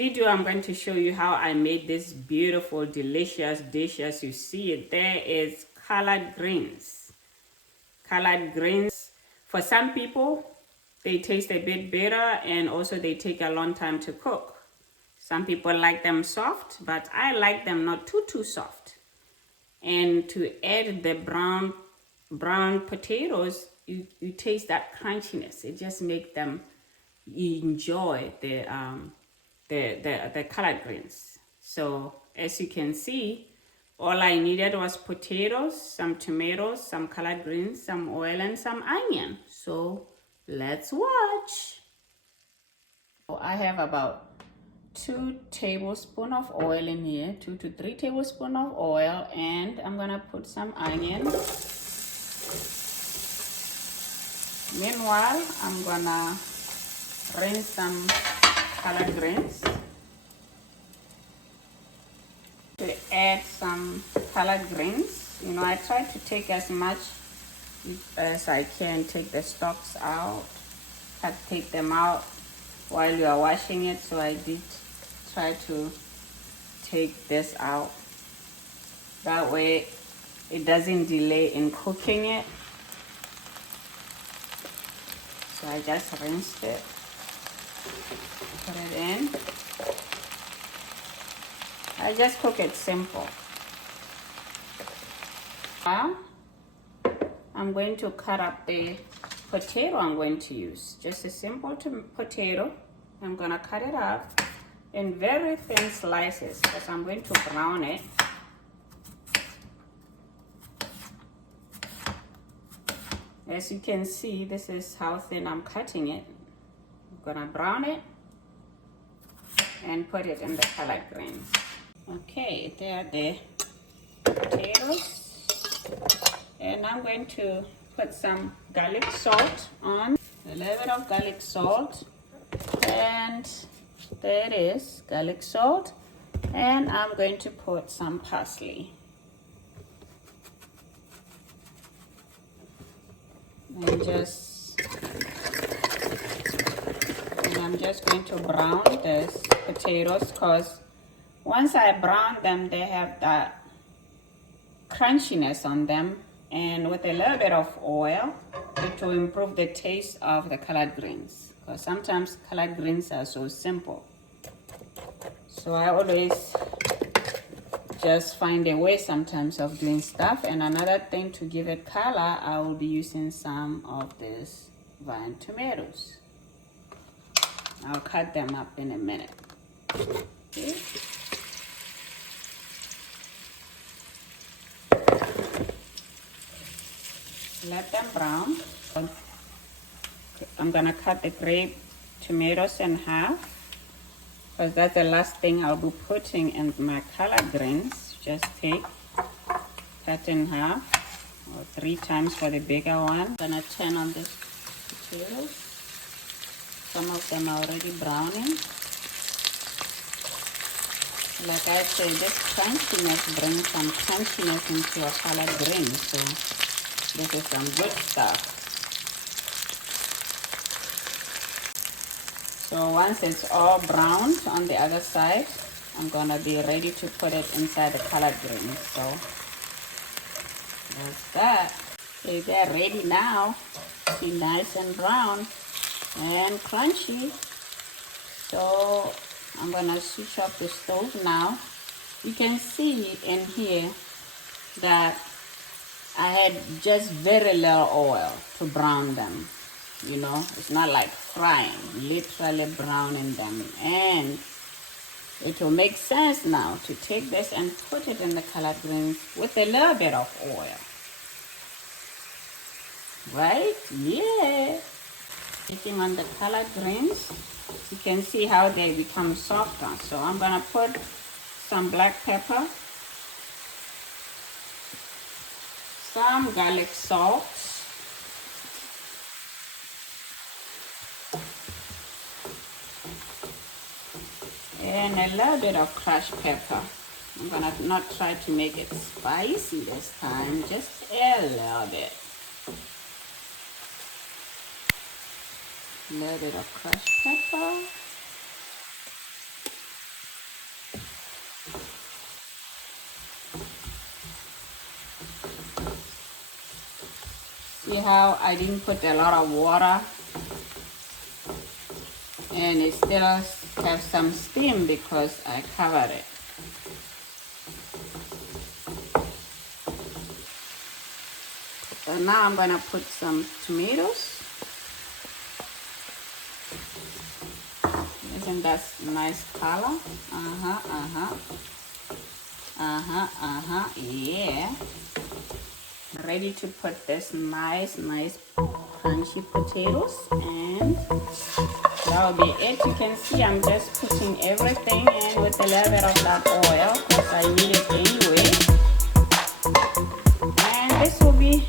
video, I'm going to show you how I made this beautiful, delicious dish. As you see it, there is collard greens. Collard greens, for some people, they taste a bit bitter and also they take a long time to cook. Some people like them soft, but I like them not too soft. And to add the brown potatoes, you taste that crunchiness. It just makes them enjoy the collard greens. So as you can see, all I needed was potatoes, some tomatoes, some collard greens, some oil, and some onion. So let's watch. So I have about 2 tablespoons of oil in here, 2 to 3 tablespoons of oil, and I'm gonna put some onion. Meanwhile, I'm gonna rinse some collard greens. To add some collard greens, you know, I try to take as much as I can, take the stalks out, take them out while you are washing it. So I did try to take this out. That way it doesn't delay in cooking it. So I just rinsed it, put it in. I just cook it simple. Now, I'm going to cut up the potato I'm going to use. Just a simple potato. I'm going to cut it up in very thin slices because I'm going to brown it. As you can see, this is how thin I'm cutting it. I'm going to brown it and put it in the collard greens. Okay, there are the potatoes, and I'm going to put some garlic salt on, a little bit of garlic salt, and there it is, garlic salt, and I'm going to put some parsley. And I'm just going to brown these potatoes because once I brown them, they have that crunchiness on them, and with a little bit of oil, it will improve the taste of the collard greens, because sometimes collard greens are so simple. So I always just find a way sometimes of doing stuff. And another thing, to give it color, I will be using some of these vine tomatoes. I'll cut them up in a minute. Okay. Let them brown. I'm gonna cut the grape tomatoes in half, because that's the last thing I'll be putting in my collard greens. Just cut in half, or 3 times for the bigger one. I'm gonna turn on the potatoes. Some of them are already browning. Like I said, this crunchiness brings some crunchiness into your collard greens. So this is some good stuff. So once it's all browned on the other side, I'm gonna be ready to put it inside the collard greens. So that's that. Okay, they're ready now. See, nice and brown and crunchy. So I'm gonna switch off the stove now. You can see in here that I had just very little oil to brown them. You know, it's not like frying, literally browning them. And it will make sense now to take this and put it in the collard greens with a little bit of oil. Right? Yeah. Taking on the collard greens, you can see how they become softer. So I'm gonna put some black pepper, some garlic salt, and a little bit of crushed pepper. I'm gonna not try to make it spicy this time, just a little bit. A little bit of crushed pepper. See how I didn't put a lot of water and it still has some steam because I covered it. So now I'm gonna put some tomatoes. Isn't that nice color? Yeah. Ready to put this nice crunchy potatoes, and that will be it. You can see I'm just putting everything in with a little bit of that oil because I need it anyway. And this will be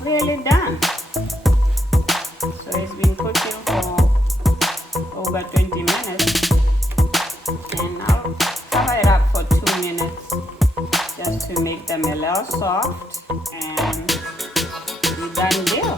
really done. So it's been cooking for over 20 minutes, and I'll cover it up for 2 minutes just to make them a little soft, and we're done deal.